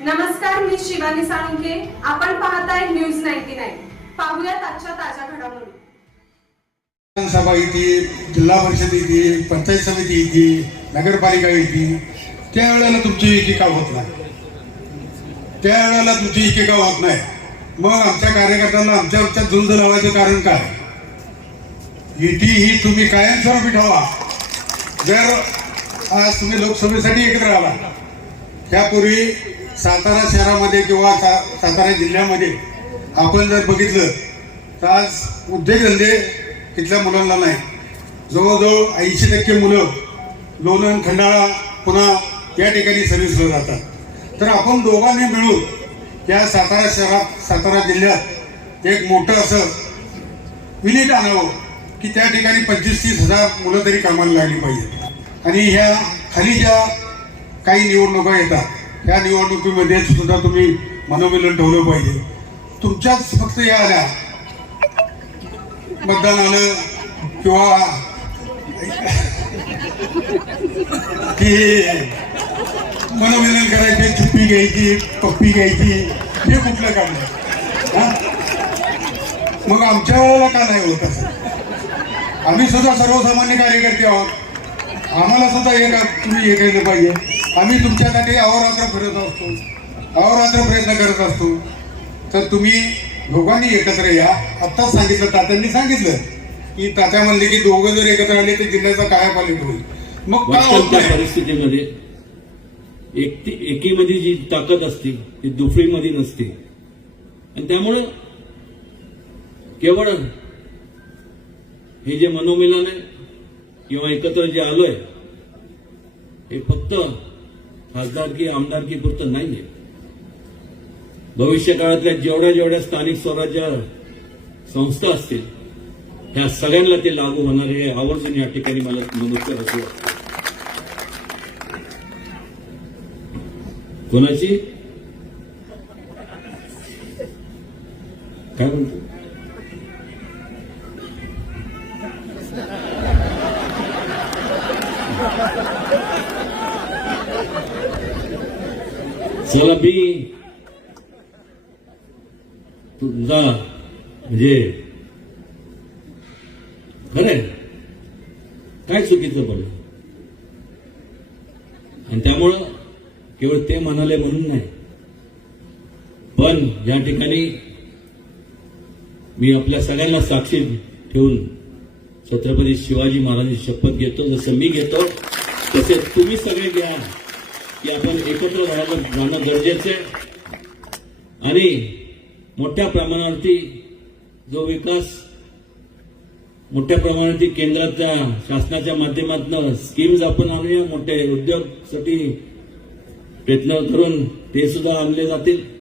नमस्कार मी शिवानी साळुंके आपण पाहताय न्यूज नाईन्टी नाईन. पाहूयात आजच्या ताज्या घडामोडी. विधानसभा येते जिल्हा परिषद येते पंचायत समिती येते नगरपालिका येते त्यावेळेला तुमची एकेका होत नाही. त्यावेळेला तुमची एकेका होत नाही. मग आमच्या कार्यकर्त्यांना आमच्या आमच्या झुंज लावायचं कारण काय? युती ही तुम्ही कायमस्वरूपी ठेवा. जर आज तुम्ही लोकसभेसाठी एकत्र आला त्यापूर्वी सातारा शहरामध्ये किंवा सा सातारा जिल्ह्यामध्ये आपण जर बघितलं तर आज उद्योगधंदे तिथल्या मुलांना नाही. जवळजवळ ऐंशी टक्के मुलं लोणंद खंडाळा पुन्हा या ठिकाणी सर्व्हिसला जातात. तर आपण दोघांनी मिळून या सातारा शहरात सातारा जिल्ह्यात एक मोठं असं युनिट आणावं की त्या ठिकाणी पंचवीस तीस हजार मुलं तरी कामाला लागली पाहिजे आणि ह्या खाली ज्या काही निवडणुका येतात या निवडणुकीमध्ये सुद्धा तुम्ही मनोमिलन ठेवलं पाहिजे. तुमच्याच फक्त या आल्या. मतदान आलं किंवा की मनोमिलन करायचे चुप्पी घ्यायची पप्पी घ्यायची हे कुठलं काम नाही मग आमच्या वेळेला का नाही होत असं? आम्ही सुद्धा सर्वसामान्य कार्यकर्ते आहोत. आम्हाला सुद्धा हे तुम्ही हे केलं पाहिजे? आम्ही तुमच्यासाठी अहोरात्र फिरत असतो. अहोरात्र प्रयत्न करत असतो. तर तुम्ही दोघांनी एकत्र या. आत्ताच सांगितलं तात्यांनी सांगितलं की तात्या म्हणले की दोघं जर एकत्र आले तर जिल्ह्याचा काय पालित होईल. मग का होत वास्तवच्या नाही? परिस्थितीमध्ये एकटी एकीमध्ये जी ताकद असते ती दुसरीमध्ये नसते. आणि त्यामुळे केवळ हे जे मनोमिलन आहे किंवा एकत्र जे आलोय हे फक्त खासदारकी आमदारकी पुरतं नाहीये. भविष्य काळातल्या जेवढ्या जेवढ्या स्थानिक स्वराज्य संस्था असतील ह्या सगळ्यांना ते लागू होणार हे आवर्जून या ठिकाणी मला नमूद करायचं कोणाची? काय म्हणतो? चला मी म्हणजे खरंय काय चुकीचं पडलं आणि त्यामुळं केवळ ते म्हणाले म्हणून नाही. पण या ठिकाणी मी आपल्या सगळ्यांना साक्षी ठेवून छत्रपती शिवाजी महाराजांची शपथ घेतो. जसं मी घेतो तसे तुम्ही सगळे घ्या. की आपण एकत्र राहायला जाणं गरजेचं आहे. आणि मोठ्या प्रमाणावरती जो विकास मोठ्या प्रमाणावरती केंद्राच्या शासनाच्या माध्यमातून स्कीम्स आपण आणूया मोठे उद्योगसाठी प्रयत्न करून ते सुद्धा आणले जातील.